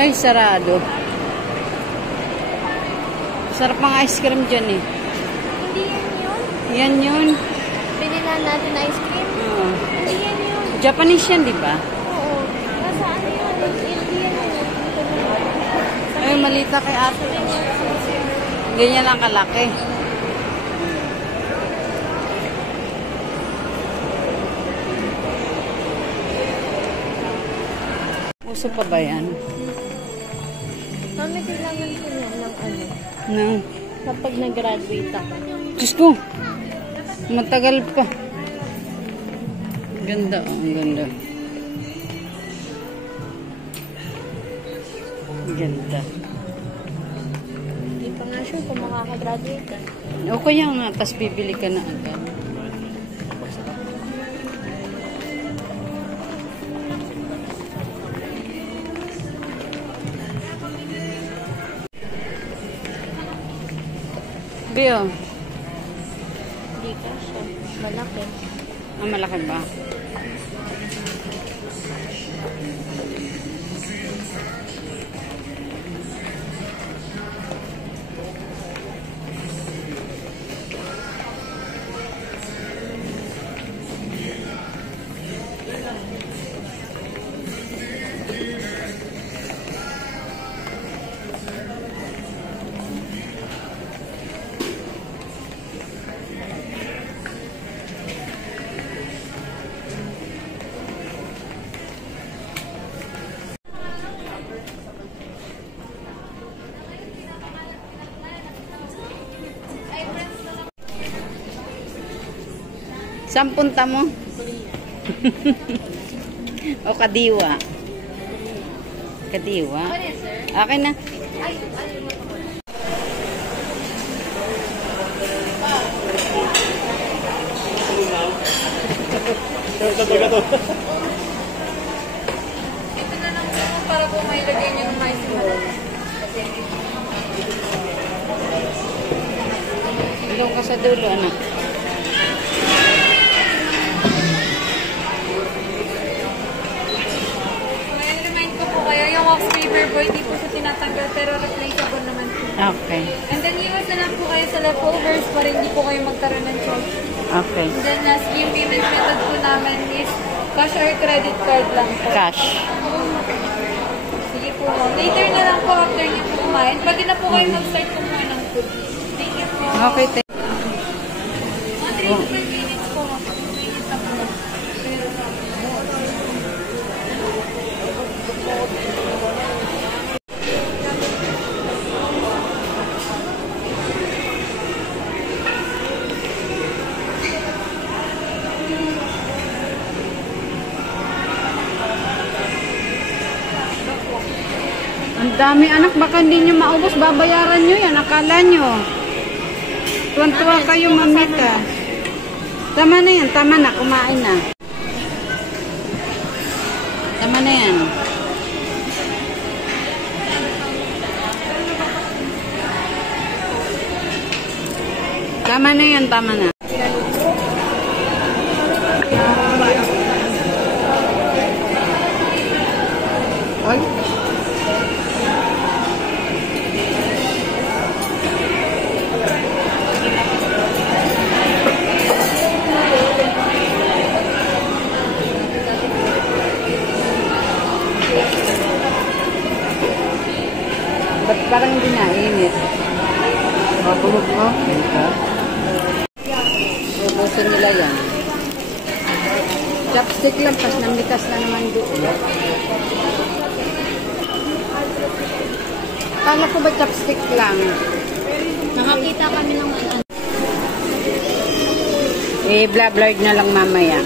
Ay, sarado. Sarap ang ice cream dyan eh. Hindi yan yun. Yan yun. Binilan natin ice cream. Oo. Hindi yan yun. Japanese yan, di ba? Oo. Nasa ano yun? Hindi yan yun. Ay, malita kay ate. Ganyan lang kalaki. Uso pa ba yan? Mami, kailangan ko yan ng ano. No. Kapag nag-graduate ako. Diyos ko. Matagal pa. Ganda. Oh, ang ganda. Ganda. Hindi pa nga sure kung makaka-graduate ka. O kaya nga, tas bibili ka na agad. Bio. Hindi ka siya. Malaki. Ah, malaki ba? Saan punta mo? O Kadiwa? Kadiwa? Okay na. Ito na lang po para po may lagay niyo ng mais mo. Doon ka sa dulo, anak. Yung wax paper boy, di po siya tinatanggal pero replaceable naman po. Okay. And then iwas na lang po kayo sa leftovers para hindi po kayo magkaroon ng choice. Okay. And then yung payment method po namin is cash or credit card lang po. Cash. Sige po. Later na lang po after niyo po kumain. Pwede na po kayo mag-start po muna ng food. Thank you po. Okay, thank you. Mga 3 to 5 minutes po. 2 minutes na po. Ang dami anak, baka hindi nyo maubos, babayaran nyo yan, akala nyo. Tuwan-tuwa kayo mamita. Tama na yan, tama na, kumain na. Tama na yan. Tama na yan, tama na. Ay. Ba't parang hindi nainit? Mapulog mo? Ubusin nila yan. Chopstick lang, pas namitas na naman doon. Kala ko ba chopstick lang? Nakakita kami ng ano. Eh, blah-blurred na lang mamaya.